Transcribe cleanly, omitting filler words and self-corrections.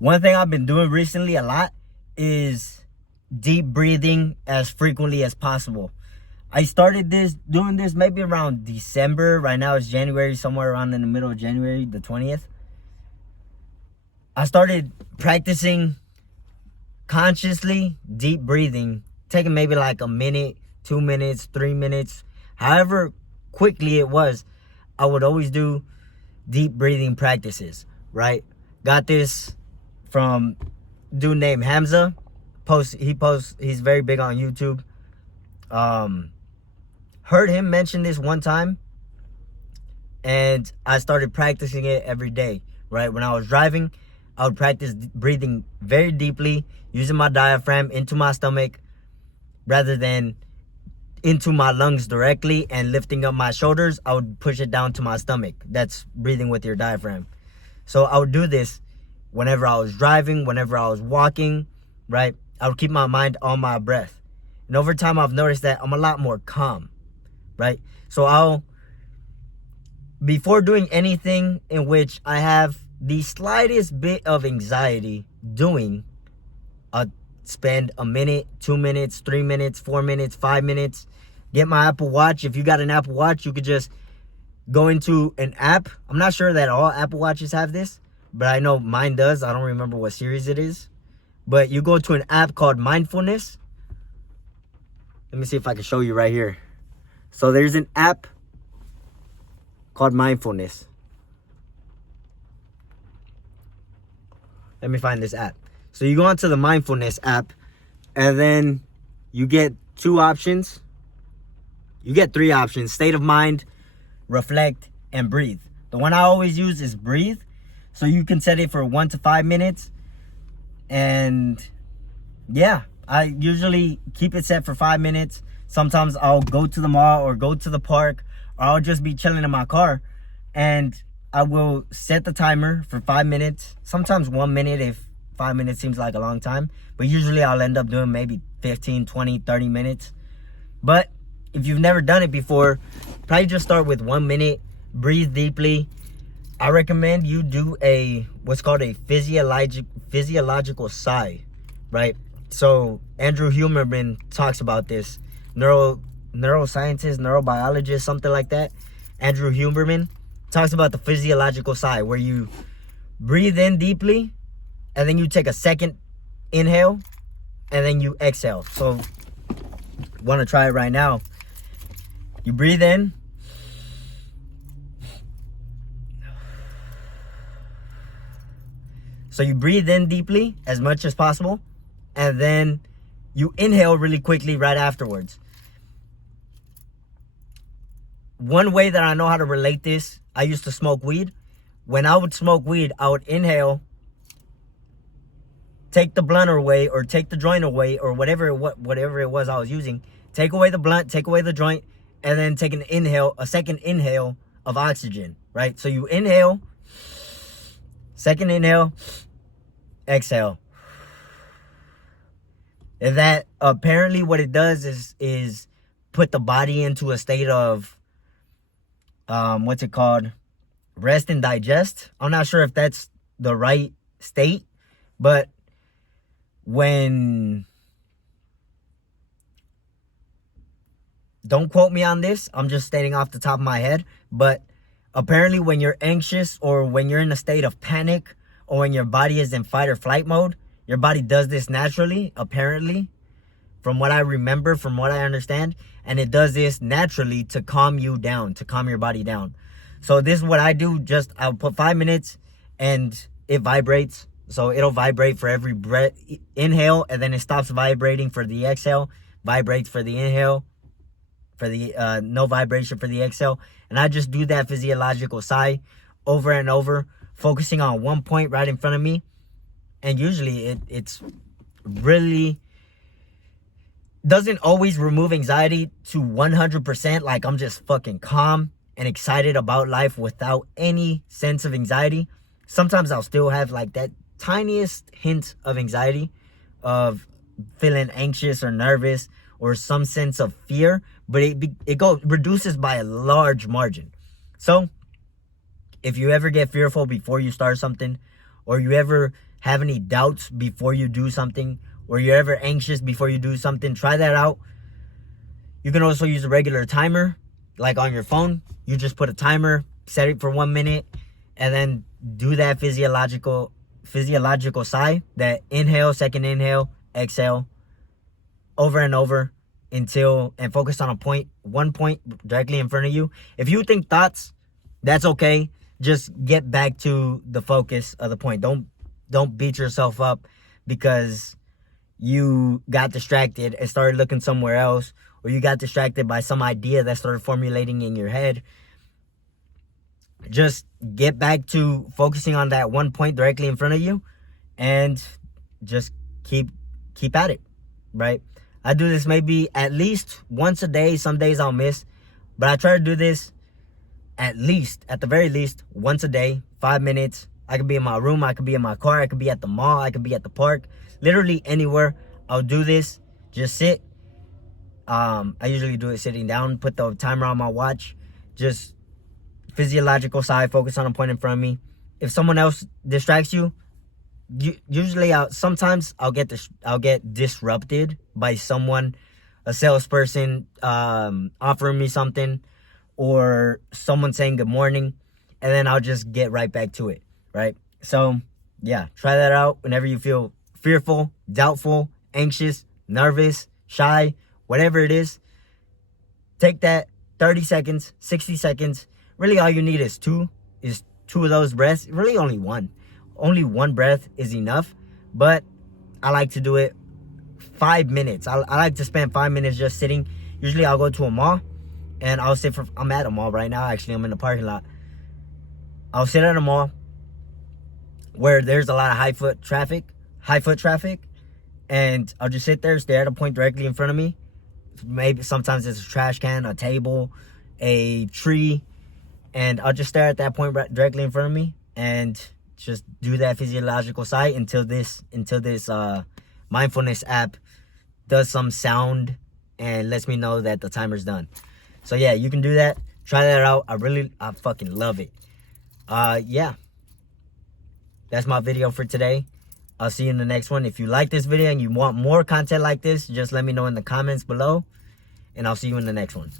One thing I've been doing recently a lot is deep breathing as frequently as possible. I started doing this maybe around December. Right now it's January, somewhere around in the middle of January, the 20th. I started practicing consciously deep breathing, taking maybe like a minute, 2 minutes, 3 minutes, however quickly it was. I would always do deep breathing practices, right? Got this from a dude named Hamza. He's very big on YouTube. Heard him mention this one time, and I started practicing it every day, right? When I was driving, I would practice breathing very deeply, using my diaphragm into my stomach rather than into my lungs directly, and lifting up my shoulders, I would push it down to my stomach. That's breathing with your diaphragm. So I would do this whenever I was driving, whenever I was walking, right? I would keep my mind on my breath. And over time, I've noticed that I'm a lot more calm, right? So before doing anything in which I have the slightest bit of anxiety doing, I'll spend a minute, 2 minutes, 3 minutes, 4 minutes, 5 minutes. Get my Apple Watch. If you got an Apple Watch, you could just go into an app. I'm not sure that all Apple Watches have this, but I know mine does. I don't remember what series it is. But you go to an app called Mindfulness. Let me see if I can show you right here. So there's an app called Mindfulness. Let me find this app. So you go onto the Mindfulness app, and then you get 2 options. You get 3 options: state of mind, reflect, and breathe. The one I always use is breathe. So you can set it for 1 to 5 minutes. And yeah, I usually keep it set for 5 minutes. Sometimes I'll go to the mall or go to the park, or I'll just be chilling in my car, and I will set the timer for 5 minutes, sometimes 1 minute if 5 minutes seems like a long time. But usually I'll end up doing maybe 15, 20, 30 minutes. But if you've never done it before, probably just start with 1 minute, breathe deeply. I recommend you do what's called a physiological sigh, right? So Andrew Huberman talks about this, neuroscientist, neurobiologist, something like that. Andrew Huberman talks about the physiological sigh, where you breathe in deeply, and then you take a second inhale, and then you exhale. So want to try it right now. You breathe in, so you breathe in deeply as much as possible, and then you inhale really quickly right afterwards. One way that I know how to relate this, I used to smoke weed. When I would smoke weed, I would inhale, take the blunt away, or take the joint away, or whatever it was I was using. Take away the blunt, take away the joint, and then take a second inhale of oxygen, right? So you inhale, second inhale, exhale. And that apparently what it does is put the body into a state of what's it called? Rest and digest. I'm not sure if that's the right state, but don't quote me on this, I'm just stating off the top of my head, but apparently when you're anxious, or when you're in a state of panic, or when your body is in fight or flight mode, your body does this naturally, apparently, from what I remember, from what I understand. And it does this naturally to calm you down, to calm your body down. So this is what I do. I'll put 5 minutes, and it vibrates. So it'll vibrate for every breath, inhale, and then it stops vibrating for the exhale, vibrates for the inhale, for the no vibration for the exhale. And I just do that physiological sigh over and over, focusing on one point right in front of me. And usually it's really doesn't always remove anxiety to 100%. Like, I'm just fucking calm and excited about life without any sense of anxiety. Sometimes I'll still have like that tiniest hint of anxiety, of feeling anxious or nervous, or some sense of fear, but it reduces by a large margin. So if you ever get fearful before you start something, or you ever have any doubts before you do something, or you're ever anxious before you do something, try that out. You can also use a regular timer, like on your phone. You just put a timer, set it for 1 minute, and then do that physiological sigh, that inhale, second inhale, exhale, over and over and focus on one point directly in front of you. If you think thoughts, that's okay. Just get back to the focus of the point. Don't beat yourself up because you got distracted and started looking somewhere else, or you got distracted by some idea that started formulating in your head. Just get back to focusing on that one point directly in front of you and just keep at it, right? I do this maybe at least once a day. Some days I'll miss, but I try to do this at the very least, once a day, 5 minutes. I could be in my room, I could be in my car, I could be at the mall, I could be at the park, literally anywhere. I'll do this, just sit. I usually do it sitting down, put the timer on my watch, just physiological side, focus on a point in front of me. If someone else distracts you, usually sometimes I'll get disrupted by someone, a salesperson offering me something, or someone saying good morning, and then I'll just get right back to it, right? So yeah, try that out whenever you feel fearful, doubtful, anxious, nervous, shy, whatever it is. Take that 30 seconds, 60 seconds. Really all you need is two of those breaths. Really only one breath is enough, but I like to do it 5 minutes. I like to spend 5 minutes just sitting. Usually I'll go to a mall and I'll sit I'm at a mall right now. Actually, I'm in the parking lot. I'll sit at a mall where there's a lot of high foot traffic, and I'll just sit there, stare at a point directly in front of me. Maybe sometimes it's a trash can, a table, a tree, and I'll just stare at that point directly in front of me and just do that physiological sigh until this mindfulness app does some sound and lets me know that the timer's done. So yeah, you can do that. Try that out. I fucking love it. Yeah. That's my video for today. I'll see you in the next one. If you like this video and you want more content like this, just let me know in the comments below, and I'll see you in the next one.